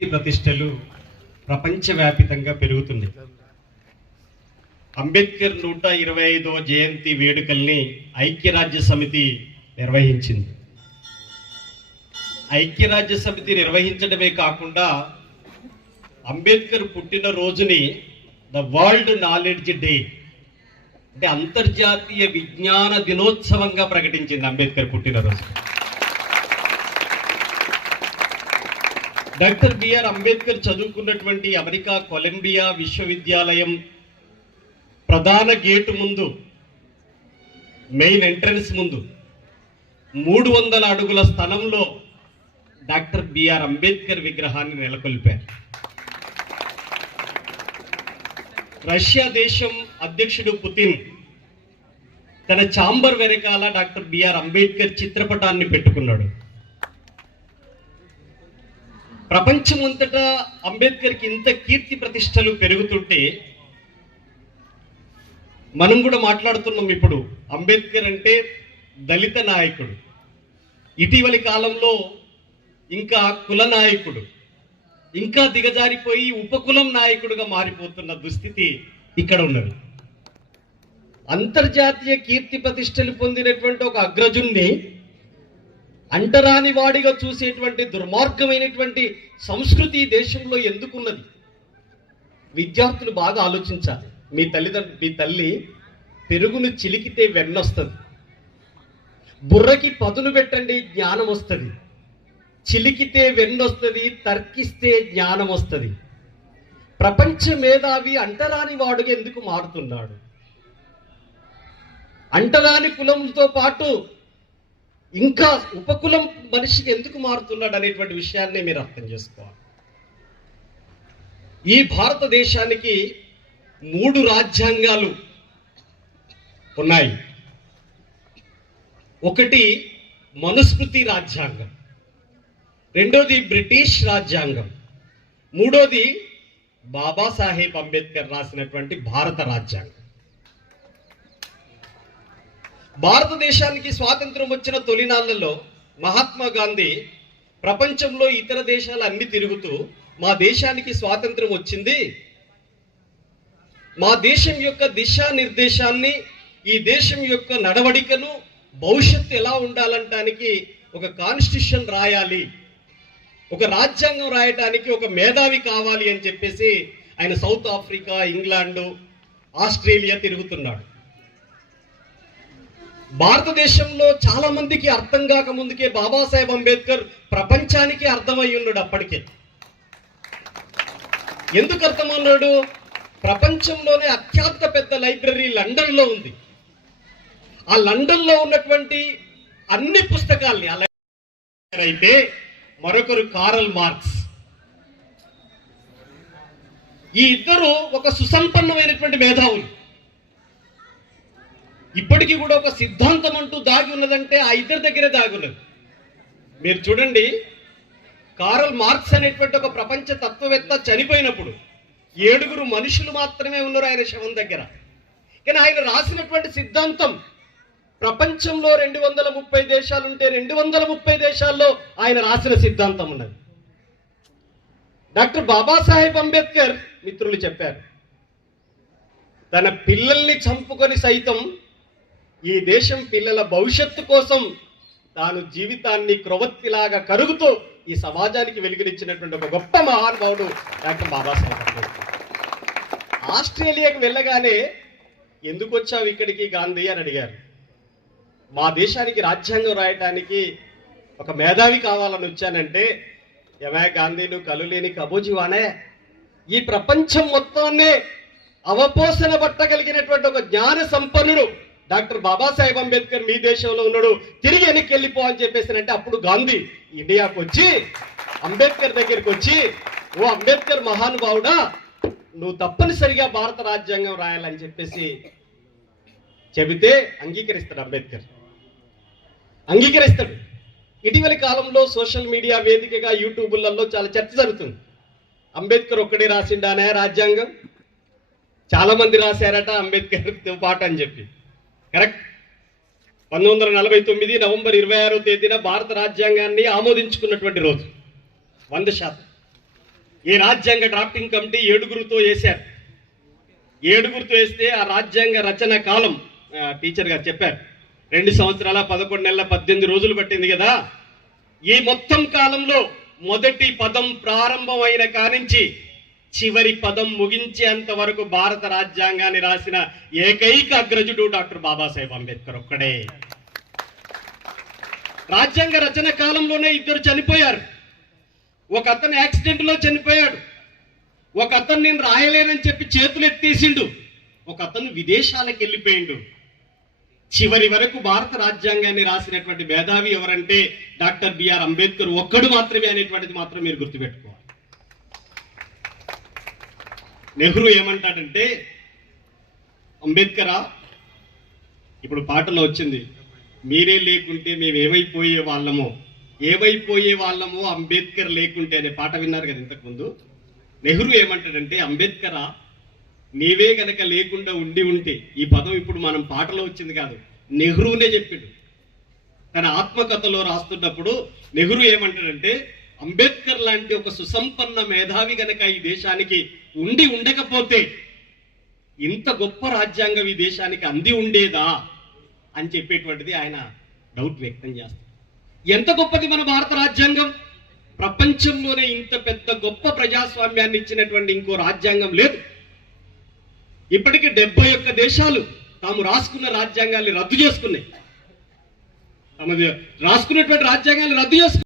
ప్రతిష్టలు ప్రపంచవ్యాపితంగా పెరుగుతున్నాయి. అంబేద్కర్ నూట ఇరవై ఐదవ జయంతి వేడుకల్ని ఐక్యరాజ్య సమితి నిర్వహించింది. ఐక్యరాజ్య సమితి నిర్వహించడమే కాకుండా అంబేద్కర్ పుట్టిన రోజుని ద వరల్డ్ నాలెడ్జ్ డే అంటే అంతర్జాతీయ విజ్ఞాన దినోత్సవంగా ప్రకటించింది అంబేద్కర్ పుట్టినరోజు డాక్టర్ బిఆర్ అంబేద్కర్ చదువుకున్నటువంటి అమెరికా కొలంబియా విశ్వవిద్యాలయం ప్రధాన గేటు ముందు మెయిన్ ఎంట్రన్స్ ముందు మూడు వందల అడుగుల స్థలంలో డాక్టర్ బిఆర్ అంబేద్కర్ విగ్రహాన్ని నెలకొల్పారు. రష్యా దేశం అధ్యక్షుడు పుతిన్ తన చాంబర్ వెనకాల డాక్టర్ బిఆర్ అంబేద్కర్ చిత్రపటాన్ని పెట్టుకున్నాడు. ప్రపంచమంతటా అంబేద్కర్కి ఇంత కీర్తి ప్రతిష్టలు పెరుగుతుంటే మనం కూడా మాట్లాడుతున్నాం ఇప్పుడు. అంబేద్కర్ అంటే దళిత నాయకుడు. ఇటీవలి కాలంలో ఇంకా కుల నాయకుడు. ఇంకా దిగజారిపోయి ఉపకులం నాయకుడుగా మారిపోతున్న దుస్థితి ఇక్కడ ఉన్నది. అంతర్జాతీయ కీర్తి ప్రతిష్టలు పొందినటువంటి ఒక అగ్రజుణ్ణి అంటరాని వాడిగా చూసేటువంటి దుర్మార్గమైనటువంటి సంస్కృతి దేశంలో ఎందుకున్నది? విద్యార్థులు బాగా ఆలోచించాలి. మీ తల్లిదండ్రులు మీ తల్లి పెరుగును చిలికితే వెన్నొస్తుంది. బుర్రకి పదును పెట్టండి జ్ఞానం వస్తుంది. చిలికితే వెన్నొస్తుంది తర్కిస్తే జ్ఞానం వస్తుంది. ప్రపంచ మేధావి అంటరాని వాడుగా ఎందుకు మారుతున్నాడు? అంటరాని కులంతో పాటు ఇంకా ఉపకులం మనిషికి ఎందుకు మారుతున్నాడు అనేటువంటి విషయాన్ని మీరు అర్థం చేసుకోవాలి. ఈ భారతదేశానికి మూడు రాజ్యాంగాలు ఉన్నాయి. ఒకటి మనుస్మృతి రాజ్యాంగం రెండోది బ్రిటిష్ రాజ్యాంగం మూడోది బాబాసాహెబ్ అంబేద్కర్ రాసినటువంటి భారత రాజ్యాంగం. భారతదేశానికి స్వాతంత్రం వచ్చిన తొలినాళ్ళలో మహాత్మా గాంధీ ప్రపంచంలో ఇతర దేశాలు అన్ని తిరుగుతూ మా దేశానికి స్వాతంత్రం వచ్చింది. మా దేశం యొక్క దిశానిర్దేశాన్ని ఈ దేశం యొక్క నడవడికను భవిష్యత్తు ఎలా ఉండాలంటానికి ఒక కాన్స్టిట్యూషన్ రాయాలి. ఒక రాజ్యాంగం రాయటానికి ఒక మేధావి కావాలి అని చెప్పేసి ఆయన సౌత్ ఆఫ్రికా ఇంగ్లాండు ఆస్ట్రేలియా తిరుగుతున్నాడు. భారతదేశంలో చాలా మందికి అర్థం కాక ముందుకే బాబాసాహెబ్ అంబేద్కర్ ప్రపంచానికి అర్థమై ఉన్నాడు అప్పటికే. ఎందుకు అర్థమన్నాడు ప్రపంచంలోనే అత్యంత పెద్ద లైబ్రరీ లండన్లో ఉంది. ఆ లండన్లో ఉన్నటువంటి అన్ని పుస్తకాల్ని అలా అయితే మరొకరు కారల్ మార్క్స్. ఈ ఇద్దరు ఒక సుసంపన్నమైనటువంటి మేధావులు. ఇప్పటికీ కూడా ఒక సిద్ధాంతం అంటూ దాగి ఉన్నదంటే ఆ ఇద్దరి దగ్గరే దాగి ఉన్నది. మీరు చూడండి కారల్ మార్క్స్ అనేటువంటి ఒక ప్రపంచ తత్వవేత్త చనిపోయినప్పుడు ఏడుగురు మనుషులు మాత్రమే ఉన్నారు ఆయన శవం దగ్గర. కానీ ఆయన రాసినటువంటి సిద్ధాంతం ప్రపంచంలో రెండు వందల ముప్పై దేశాలు ఉంటే రెండు వందల ముప్పై దేశాల్లో ఆయన రాసిన సిద్ధాంతం ఉన్నది. డాక్టర్ బాబాసాహెబ్ అంబేద్కర్ మిత్రులు చెప్పారు తన పిల్లల్ని చంపుకొని సైతం ఈ దేశం పిల్లల భవిష్యత్తు కోసం తాను జీవితాన్ని క్రొవత్తిలాగా కరుగుతూ ఈ సమాజానికి వెలుగునిచ్చినటువంటి ఒక గొప్ప మహానుభావుడు డాక్టర్ బాబాసాహెబ్ అంబేద్కర్. ఆస్ట్రేలియాకి వెళ్ళగానే ఎందుకు వచ్చావు ఇక్కడికి గాంధీ? అని అడిగారు. మా దేశానికి రాజ్యాంగం రాయటానికి ఒక మేధావి కావాలని వచ్చానంటే ఏమే గాంధీ నువ్వు కలు లేని కబోజీవానే? ఈ ప్రపంచం మొత్తాన్నే అవపోసన పట్టగలిగినటువంటి ఒక జ్ఞాన సంపన్నుడు డాక్టర్ బాబాసాహెబ్ అంబేద్కర్ మీ దేశంలో ఉన్నాడు తిరిగి వెనక్కి వెళ్ళిపో అని చెప్పేసానంటే అప్పుడు గాంధీ ఇండియాకు వచ్చి అంబేద్కర్ దగ్గరికి వచ్చి ఓ అంబేద్కర్ మహానుభావుడా నువ్వు తప్పనిసరిగా భారత రాజ్యాంగం రాయాలని చెప్పేసి చెబితే అంగీకరిస్తాడు అంబేద్కర్. అంగీకరిస్తాడు. ఇటీవలి కాలంలో సోషల్ మీడియా వేదికగా యూట్యూబ్లలో చాలా చర్చ జరుగుతుంది. అంబేద్కర్ ఒక్కడే రాసిండానే రాజ్యాంగం. చాలామంది రాశారట అంబేద్కర్తో పాటు అని చెప్పి. కరెక్ట్. పంతొమ్మిది వందల నలభై తొమ్మిది నవంబర్ ఇరవై ఆరో తేదీన భారత రాజ్యాంగాన్ని ఆమోదించుకున్నటువంటి రోజు. వంద శాతం. ఈ రాజ్యాంగ డ్రాఫ్టింగ్ కమిటీ ఏడుగురుతో వేశారు. ఏడుగురుతో వేస్తే ఆ రాజ్యాంగ రచన కాలం టీచర్ గారు చెప్పారు. రెండు సంవత్సరాల పదకొండు నెలల పద్దెనిమిది రోజులు పట్టింది కదా. ఈ మొత్తం కాలంలో మొదటి పదం ప్రారంభమైన కానించి చివరి పదం ముగించేంత వరకు భారత రాజ్యాంగాన్ని రాసిన ఏకైక అగ్రజుడు డాక్టర్ బాబాసాహెబ్ అంబేద్కర్ ఒక్కడే. రాజ్యాంగ రచన కాలంలోనే ఇద్దరు చనిపోయారు. ఒక అతను యాక్సిడెంట్లో చనిపోయాడు. ఒక అతను నేను రాయలేనని చెప్పి చేతులు ఎత్తేసిండు. ఒక అతను విదేశాలకు వెళ్ళిపోయిండు. చివరి వరకు భారత రాజ్యాంగాన్ని రాసినటువంటి మేధావి ఎవరంటే డాక్టర్ బిఆర్ అంబేద్కర్ ఒక్కడు మాత్రమే అనేటువంటిది మాత్రం మీరు గుర్తుపెట్టుకోండి నెహ్రూ ఏమంటాడంటే అంబేద్కరా ఇప్పుడు పాటలో వచ్చింది మీరే లేకుంటే మేము ఏమైపోయే వాళ్ళమో ఏమైపోయే వాళ్ళమో అంబేద్కర్ లేకుంటే అనే పాట విన్నారు కదా ఇంతకుముందు. నెహ్రూ ఏమంటాడంటే అంబేద్కరా నీవే గనక లేకుండా ఉండి ఉంటే ఈ పదం ఇప్పుడు మనం పాటలో వచ్చింది కాదు నెహ్రూనే చెప్పిండు. తన ఆత్మకథలో రాస్తున్నప్పుడు నెహ్రూ ఏమంటాడంటే అంబేద్కర్ లాంటి ఒక సుసంపన్న మేధావి గనక ఈ దేశానికి ఉండి ఉండకపోతే ఇంత గొప్ప రాజ్యాంగం ఈ దేశానికి అంది ఉండేదా అని చెప్పేటువంటిది ఆయన డౌట్ వ్యక్తం చేస్తారు. ఎంత గొప్పది మన భారత రాజ్యాంగం? ప్రపంచంలోనే ఇంత పెద్ద గొప్ప ప్రజాస్వామ్యాన్ని ఇచ్చినటువంటి ఇంకో రాజ్యాంగం లేదు. ఇప్పటికే డెబ్బై ఒక్క దేశాలు తాము రాసుకున్న రాజ్యాంగాన్ని రద్దు చేసుకున్నాయి. తమ రాసుకున్నటువంటి రాజ్యాంగాన్ని రద్దు చేసుకున్నాయి